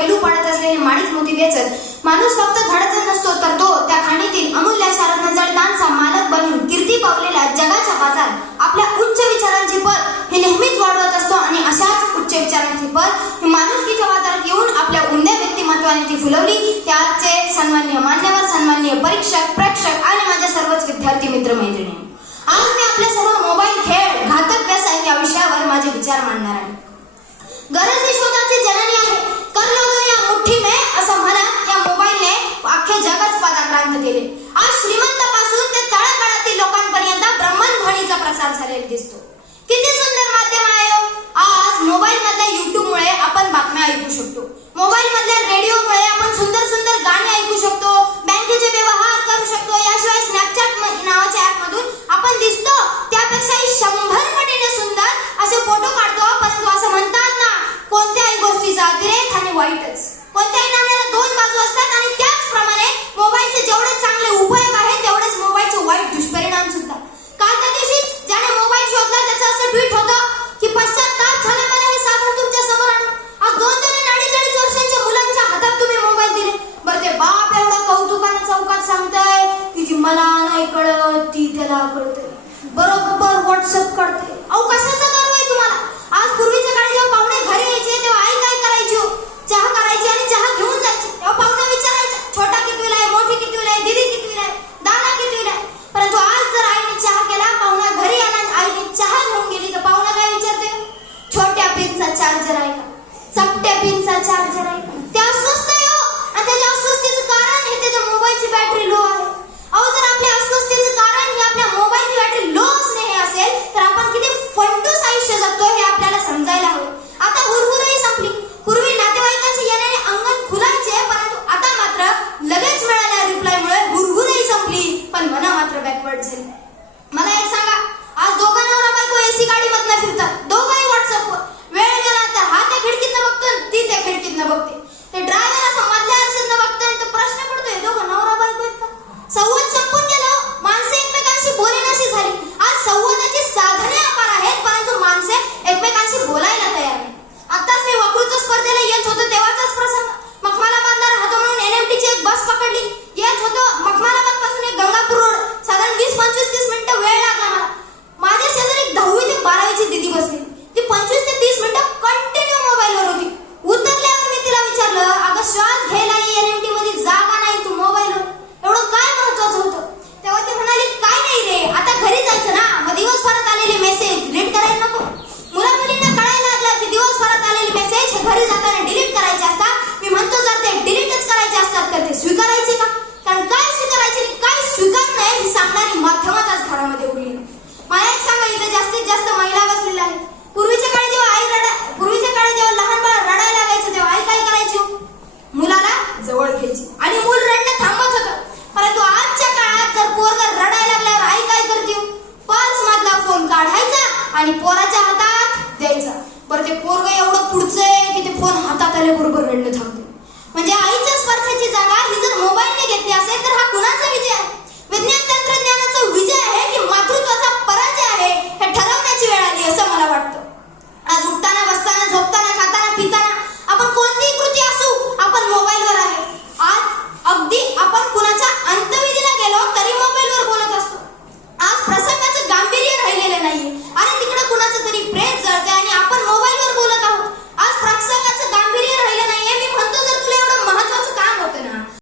पैलू पाडत असलेले माणिक मोती वेचत माणूस फक्त धडतच नसतो तर तो त्या खाणीतील अमूल्य सारजडतांचा मालक बनून कीर्ती पावलेला जगाच्या बाजारात आपल्या उच्च विचारांची पद हे नेहमीच वाढवत असतो आणि अशाच उच्च विचारांची पद माणुसकीच्या बाजारात येऊन आपल्या उमद्या व्यक्तिमत्वाने ती फुलवली. त्याचे सन्मान्य मान्यवर सन्मान्य परीक्षक प्रेक्षक शकतो मोबाईलमधल्या मला नाही कळत ती त्याला कळते बरोबर व्हॉट्सअप करते अहो कशाचा गर्व नाही तुम्हाला? आज पूर्वीच्या काळी जेव्हा पाहुणे घरी यायचे तेव्हा आई काय करायची हो? चहा करायची आणि चहा घेऊन जायची. तेव्हा पाहुणे विचारायचं छोटा कितवीला आहे मोठी कितवीला आहे दीदी विला आहे दादा कितवीला आहे? परंतु आज जर आईने चहा केला पाहुणा घरी आला आईने चहा घेऊन गेली तर पाहुणा काय विचारते छोट्या पिनचा चार्जर आहे का? चपट्या पिनचा चार्जर आहे का? आणि पोराच्या हातात द्यायचा. बरं ते पोरग एवढं पुढचं आहे की ते फोन हातात आल्याबरोबर रडणं थांबते. म्हणजे आईच्या स्वार्थ